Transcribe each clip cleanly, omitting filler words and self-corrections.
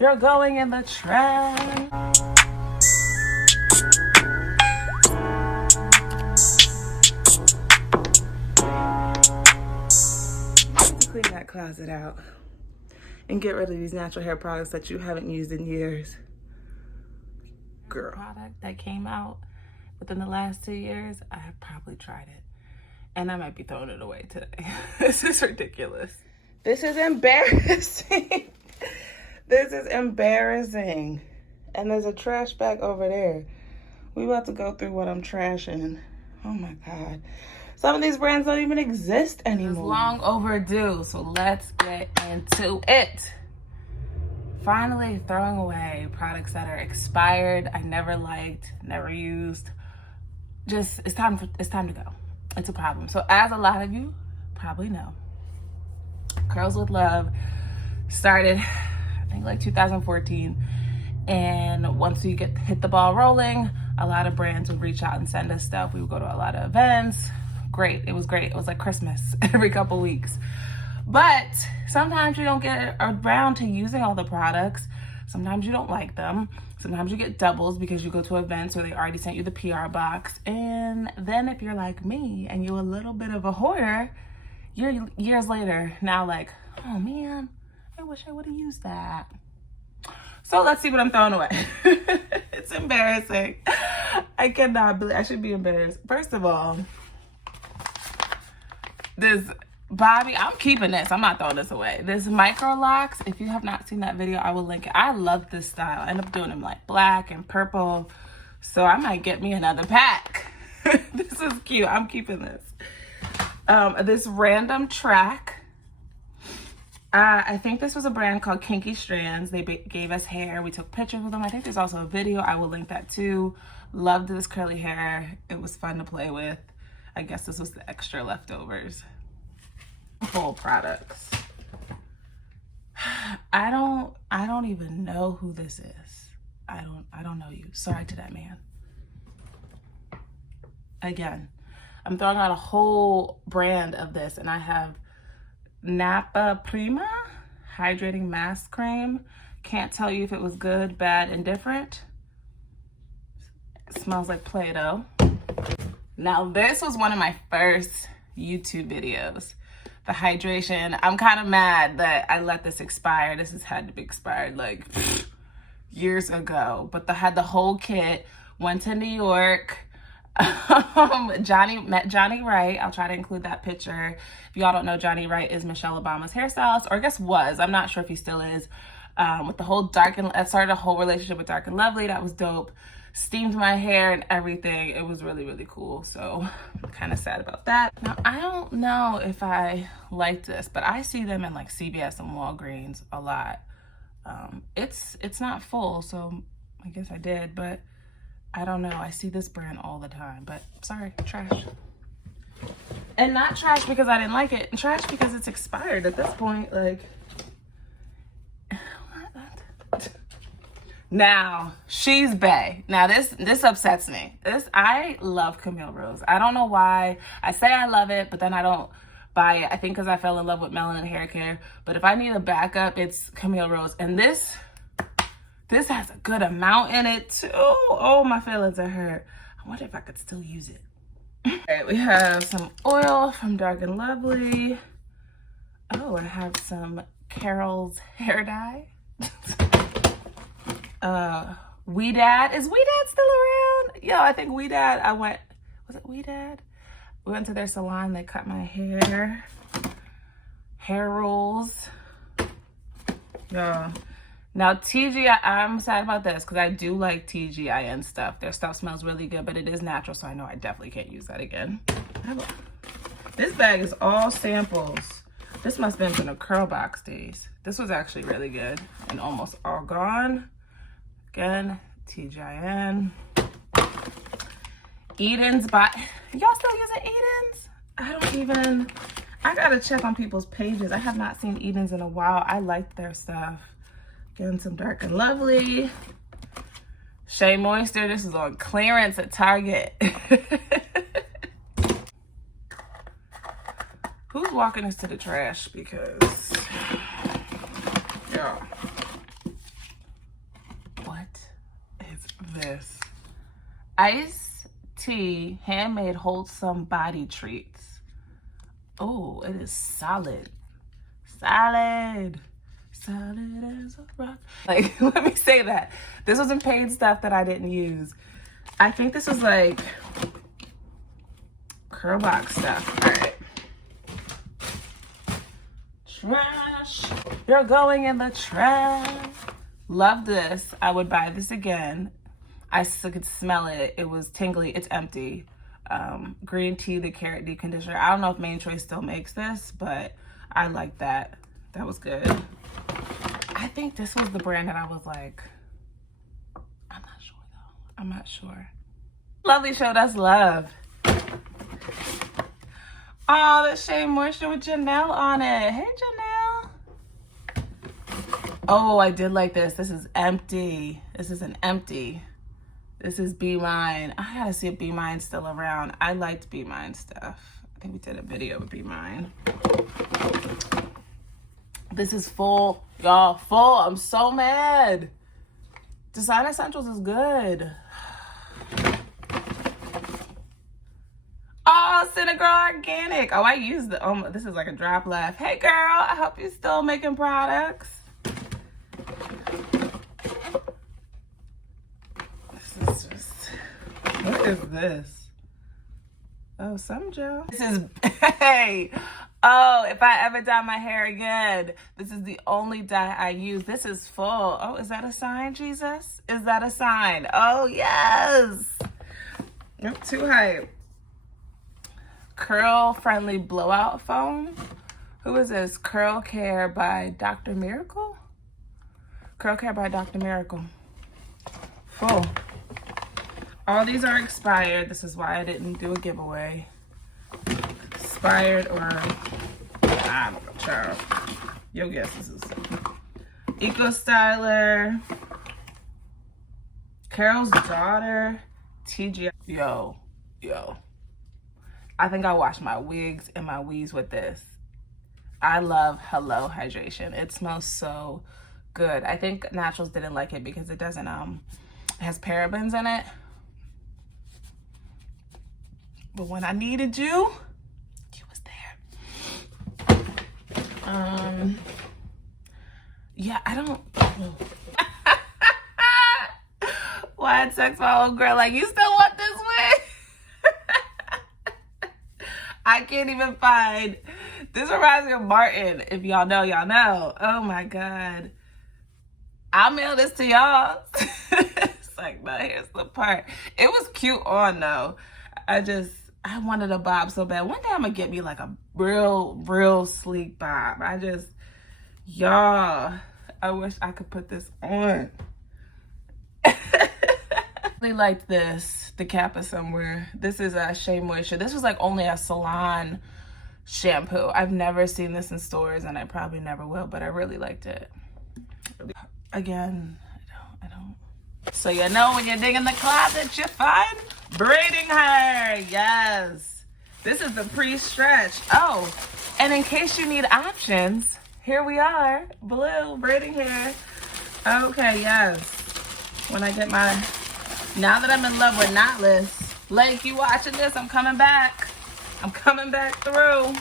You're going in the trash. Clean that closet out and get rid of these natural hair products that you haven't used in years. Girl. Product that came out within the last 2 years, I have probably tried it. And I might be throwing it away today. This is ridiculous. This is embarrassing. This is embarrassing. And there's a trash bag over there. We about to go through what I'm trashing. Oh my God. Some of these brands don't even exist anymore. It's long overdue, so let's get into it. Finally throwing away products that are expired, I never liked, never used. Just, it's time to go. It's a problem. So as a lot of you probably know, Curls with Love started, I think like 2014. And once you hit the ball rolling, a lot of brands would reach out and send us stuff. We would go to a lot of events. Great. It was great. It was like Christmas every couple weeks. But sometimes you don't get around to using all the products. Sometimes you don't like them. Sometimes you get doubles because you go to events where they already sent you the PR box. And then if you're like me and you're a little bit of a hoarder, you're years later now like, oh man, I wish I would have used that. So let's see what I'm throwing away. It's embarrassing. I cannot believe, I should be embarrassed. First of all, this Bobby, I'm keeping this. I'm not throwing this away. This micro locks, if you have not seen that video, I will link it. I love this style. I end up doing them like black and purple. So I might get me another pack. This is cute. I'm keeping this. This random track. I think this was a brand called Kinky Strands. They gave us hair. We took pictures with them. I think there's also a video. I will link that too. Loved this curly hair. It was fun to play with. I guess this was the extra leftovers. Full products. I don't even know who this is. I don't know you. Sorry to that man. Again, I'm throwing out a whole brand of this, and I have Napa Prima Hydrating Mask Cream. Can't tell you if it was good, bad, indifferent. It smells like Play-Doh. Now, this was one of my first YouTube videos. The hydration. I'm kind of mad that I let this expire. This has had to be expired like years ago. But had the whole kit. Went to New York. Met Johnny Wright. I'll try to include that picture. If y'all don't know, Johnny Wright is Michelle Obama's hairstylist, or I guess was. I'm not sure if he still is. With the whole I started a whole relationship with Dark and Lovely. That was dope. Steamed my hair and everything. It was really, really cool. So I'm kind of sad about that. Now, I don't know if I like this, but I see them in like CVS and Walgreens a lot. It's not full, so I guess I did, but I don't know. I see this brand all the time, but sorry, trash. And not trash because I didn't like it. Trash because it's expired at this point. Like, now, she's bae. Now, this upsets me. I love Camille Rose. I don't know why. I say I love it, but then I don't buy it. I think because I fell in love with melanin hair care. But if I need a backup, it's Camille Rose. And this has a good amount in it, too. Oh, my feelings are hurt. I wonder if I could still use it. All right, we have some oil from Dark and Lovely. Oh, I have some Carol's hair dye. Weedad. Is Weedad still around? Yo, I think Weedad, was it Weedad? We went to their salon, they cut my hair. Hair rolls. Yeah. Now TGI, I'm sad about this because I do like TGIN stuff. Their stuff smells really good, but it is natural, so I know I definitely can't use that again. This bag is all samples. This must have been from the curl box days. This was actually really good and almost all gone. Again, TGIN. Eden's y'all still using Eden's? I gotta check on people's pages. I have not seen Eden's in a while. I like their stuff. Again, some Dark and Lovely. Shea Moisture, this is on clearance at Target. Who's walking this to the trash? Because, yeah. this. Iced tea, handmade wholesome body treats. Oh, it is solid. Solid. Solid as a rock. Like, let me say that. This wasn't paid stuff that I didn't use. I think this was like curl box stuff. All right. Trash. You're going in the trash. Love this. I would buy this again. I still could smell it. It was tingly. It's empty. Green tea, the carrot deep conditioner. I don't know if Main Choice still makes this, but I like that. That was good. I think this was the brand that I was like, I'm not sure though. I'm not sure. Lovely showed us love. Oh, the Shea Moisture with Janelle on it. Hey, Janelle. Oh, I did like this. This is empty. This is an empty. This is Be Mine. I gotta see if Be Mine's still around. I liked Be Mine stuff. I think we did a video with Be Mine. This is full, y'all, full. I'm so mad. Design Essentials is good. Oh, Cinegirl Organic. Oh, I used the, oh, this is like a drop laugh. Hey girl, I hope you're still making products. This is just, what is this? Oh, some Joe. This is, hey. Oh, if I ever dye my hair again, this is the only dye I use. This is full. Oh, is that a sign, Jesus? Is that a sign? Oh, yes. I'm too hype. Curl Friendly Blowout Foam. Who is this? Curl Care by Dr. Miracle? Curl Care by Dr. Miracle. Full. All these are expired. This is why I didn't do a giveaway. Expired or, I don't know, child. Yo, guess this is Eco Styler, Carol's Daughter, TGI. Yo. I think I wash my wigs and my weaves with this. I love Hello Hydration. It smells so good. I think Naturals didn't like it because it doesn't, it has parabens in it. But when I needed you, yeah, I don't. Why I text my old girl like, you still want this wig? I can't even find. This reminds me of Martin. If y'all know, y'all know. Oh my God. I'll mail this to y'all. It's like, no, here's the part. It was cute on though. I wanted a bob so bad. One day I'm gonna get me like a real sleek bob. Y'all, I wish I could put this on. I really liked this, the Kappa somewhere. This is a Shea Moisture. This was like only a salon shampoo. I've never seen this in stores and I probably never will, but I really liked it. Again, I don't. So you know when you're digging the closet, you find braiding hair. Yes. This is the pre-stretch. Oh, and in case you need options, here we are. Blue braiding hair. Okay, yes. When I get my, now that I'm in love with knotless. Lake, you watching this? I'm coming back. I'm coming back through.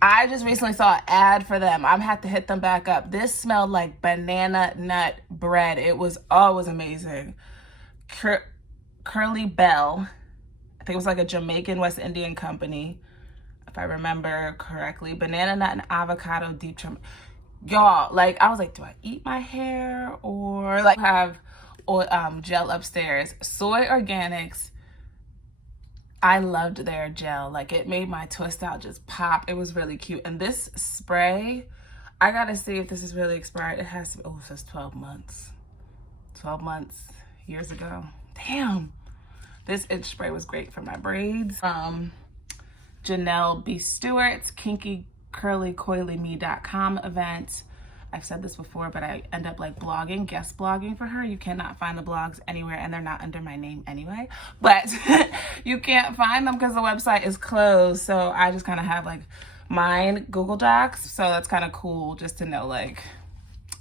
I just recently saw an ad for them. I'm have to hit them back up. This smelled like banana nut bread. It was amazing. Curly Bell. I think it was like a Jamaican West Indian company, if I remember correctly. Banana nut and avocado deep trim. Y'all, like, I was like, do I eat my hair or like have gel upstairs? Soy Organics. I loved their gel. Like, it made my twist out just pop. It was really cute. And this spray, I gotta see if this is really expired. It has to, oh, it says 12 months. 12 months, years ago. Damn. This itch spray was great for my braids. Janelle B. Stewart's Kinky Curly Coily Me.com event. I've said this before, but I end up like blogging, guest blogging for her. You cannot find the blogs anywhere and they're not under my name anyway, but you can't find them because the website is closed. So I just kind of have like mine Google Docs. So that's kind of cool just to know like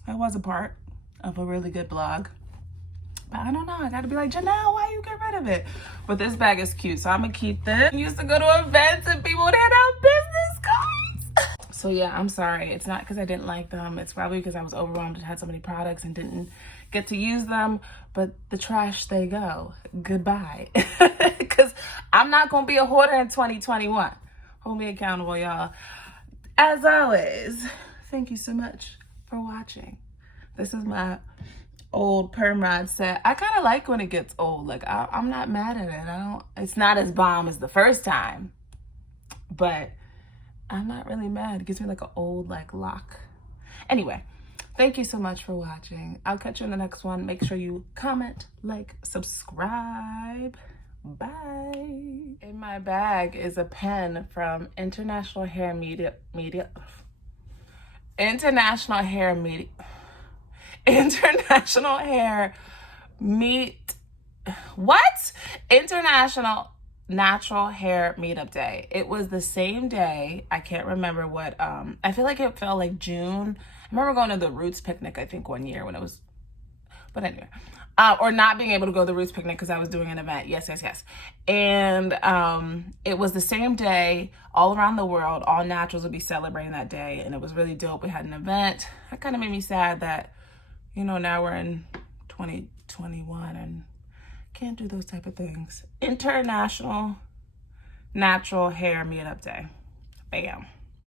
I was a part of a really good blog. But I don't know, I gotta be like, Janelle, why you get rid of it? But this bag is cute, so I'm gonna keep this. I used to go to events and people would hand out business cards. So yeah, I'm sorry. It's not because I didn't like them. It's probably because I was overwhelmed and had so many products and didn't get to use them. But the trash, they go. Goodbye. Because I'm not gonna be a hoarder in 2021. Hold me accountable, y'all. As always, thank you so much for watching. This is my old perm rod set. I kind of like when it gets old. Like I'm not mad at it. It's not as bomb as the first time, but I'm not really mad. It gives me like an old like lock. Anyway, thank you so much for watching. I'll catch you in the next one. Make sure you comment, like, subscribe. Bye. In my bag is a pen from International Hair Media. International Hair Meet what? International Natural Hair Meetup Day. It was the same day. I can't remember what, I feel like it felt like June. I remember going to the Roots picnic, I think, one year when it was, but anyway. Or not being able to go to the Roots picnic because I was doing an event. Yes. And it was the same day all around the world. All naturals would be celebrating that day. And it was really dope. We had an event. That kind of made me sad that, you know, now we're in 2021 and can't do those type of things. International Natural Hair Meetup Day. Bam.